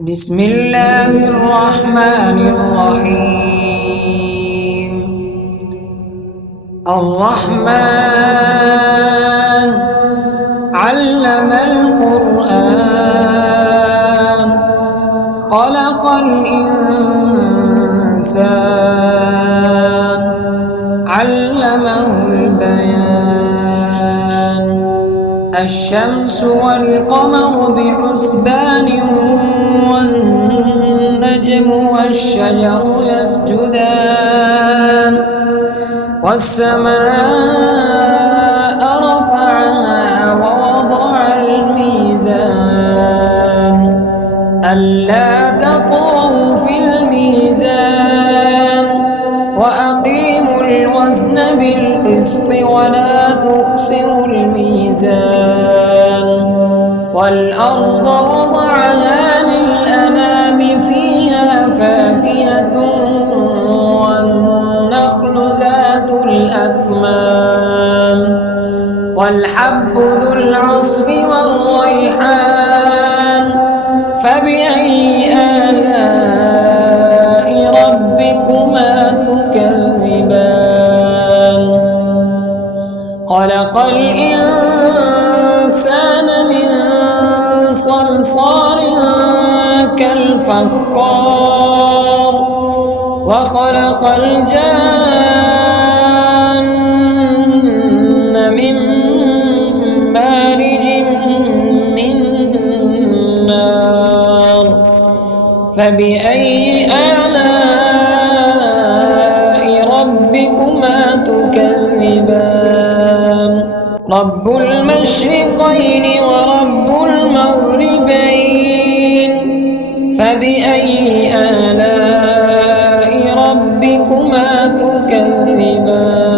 بسم الله الرحمن الرحيم. الرحمن علم القرآن خلق الإنسان علمه البيان. الشمس والقمر بحسبان والنجم والشجر يسجدان والسماء رفعها ووضع الميزان ألا تطغوا في الميزان وأقيموا الوزن بالقسط ولا تخسروا الميزان. والأرض وضعها للأنام فيها فاكهة والنخل ذات الأكمام والحب ذو العصف والريحان فبأي آلاء ربكما تكذبان. خلق الإنسان من صلصال كالفخار وخلق الجان من مارج من نار فبأي آلاء ربكما تكذبان. رب المشرقين ورب المغربين فبأي آلاء ربكما تكذبان.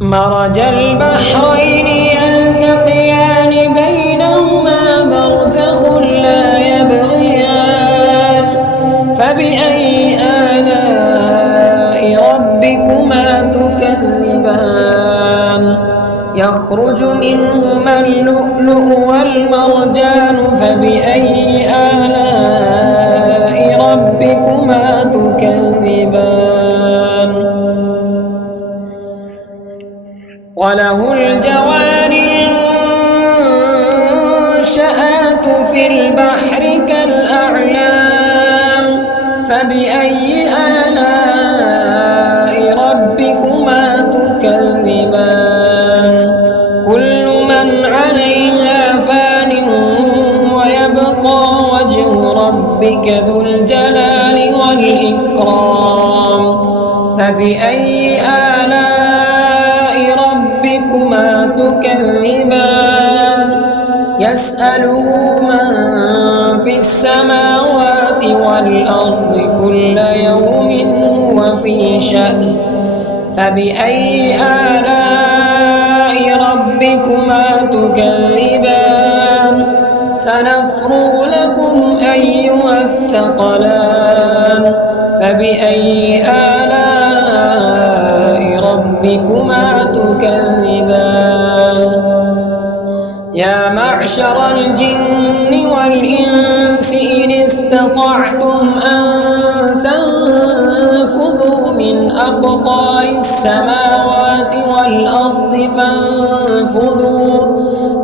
مرج البحرين يلتقيان بينهما برزخ لا يبغيان فبأي آلاء ربكما تكذبان. يخرج منهما اللؤلؤ والمرجان فبأي آلاء ربكما تكذبان. وله الجوار المنشآت في البحر كالأعلام فبأي آلاء ربكما تكذبان. كل من عليها فان ويبقى وجه ربك ذو الجلال والإكرام فبأي آلاء ربكما تكذبان. يسأله من في السماوات والأرض كل يوم هو في شأن فبأي آلاء ربكما تكذبان. سنفرغ لكم أيها الثقلان فبأي آلاء ربكما تكذبان. يا معشر الجن والإنس إن استطعتم أن تنفذوا من أقطار السماوات والأرض فانفذوا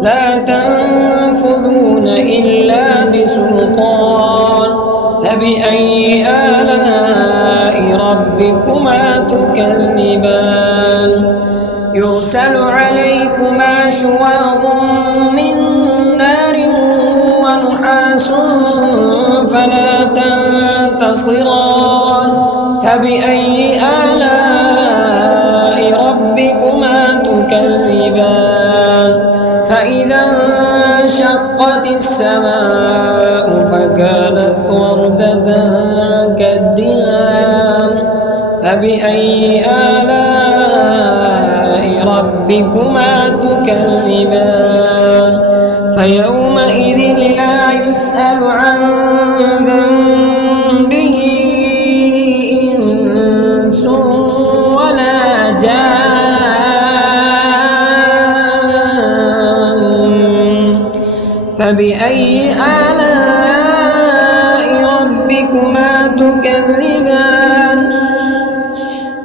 لا تنفذون إلا بسلطان فبأي آلاء ربكما تكذبان. يرسل عليكما شواظ من نار ونحاس فلا تنتصران فبأي آلاء ربكما تكذبان. فإذا انشقت السماء فكانت وردة كالدهان فبأي آلاء ربكما تكذبان. فيومئذ لا يسأل عن ذنبه إنس ولا جان فبأي آلاء تكذبان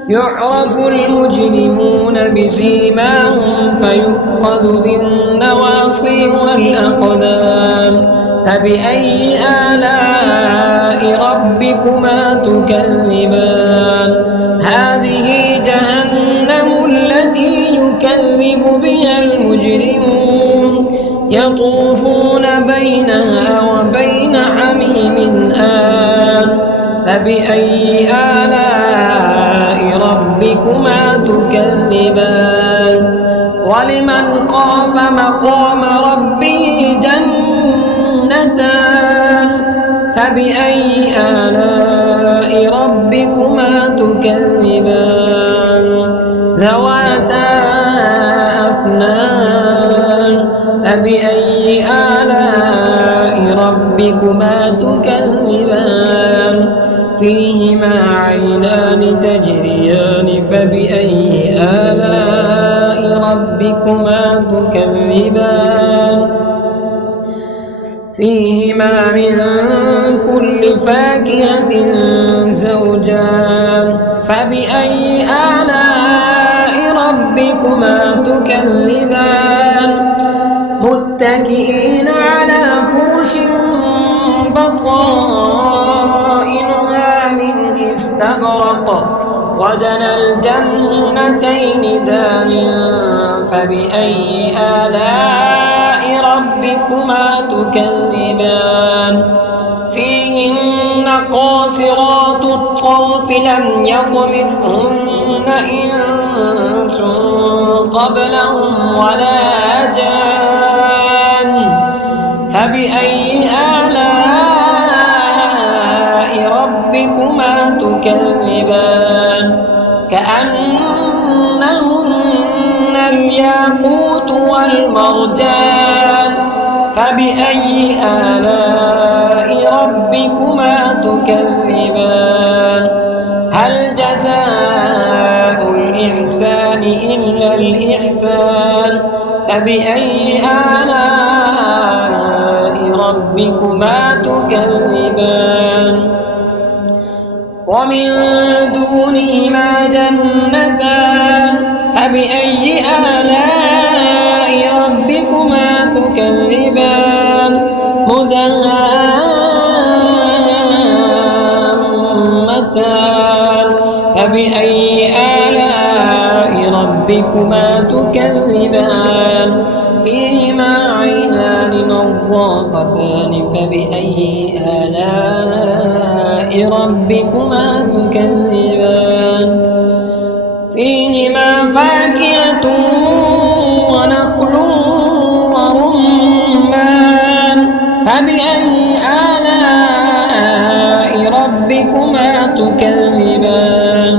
يعرف المجرمون بسيماهم فيؤخذ بالنواصي والأقدام فبأي آلاء ربكما تكذبان هذه جهنم التي يكذب بها المجرمون يطوفون بينها وبين حميم آن فبأي آلاء ربكما تكذبان ولمن خاف مقام ربه جنتان فبأي آلاء ربكما تكذبان ذواتا أفنان فبأي آلاء ربكما تكذبان فيهما عينان تجريان فبأي آلاء ربكما تكذبان فيهما من كل فاكهة زوجان فبأي آلاء ربكما تكذبان متكئين على فرش بطائنها من استبرق وجنى الجنتين دان فبأي آلاء ربكما تكذبان فيهن قاصرات الطرف لم يطمثهن إنس قبلهم ولا جان فبأي آلاء ربكما تكذبان كأنهن الياقوت والمرجان فبأي آلاء ربكما تكذبان هل جزاء الإحسان إلا الإحسان فبأي آلاء ربكما تكذبان ومن دونهما جنتان فبأي آلاء ربكما تكذبان مدهامتان فبأي آلاء ربكما تكذبان فيهما عينان نضاختان فبأي آلاء ربكما تكذبان فيهما فاكهة ونخل ورمان فبأي آلاء ربكما تكذبان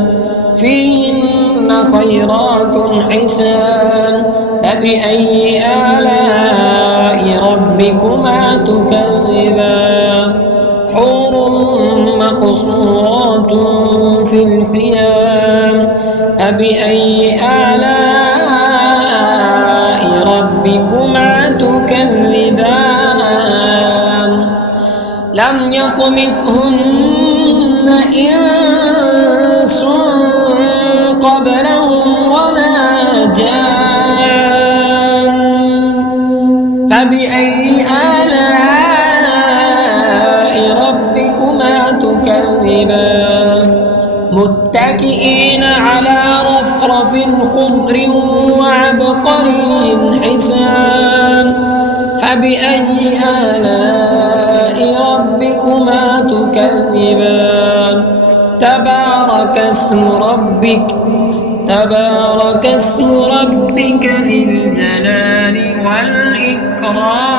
فيهن خيرات حسان فبأي آلاء ربكما تكذبان حور مقصورات في الخيام فبأي آلاء ربكما تكذبان لم يطمثهن إنس قبلهم ولا جان فبأي آلاء ربكما تكذبان متكئين على رفرف خضر وعبقري حسان فبأي آلاء ربكما تكذبان تبارك اسم ربك ذي الجلال والإكرام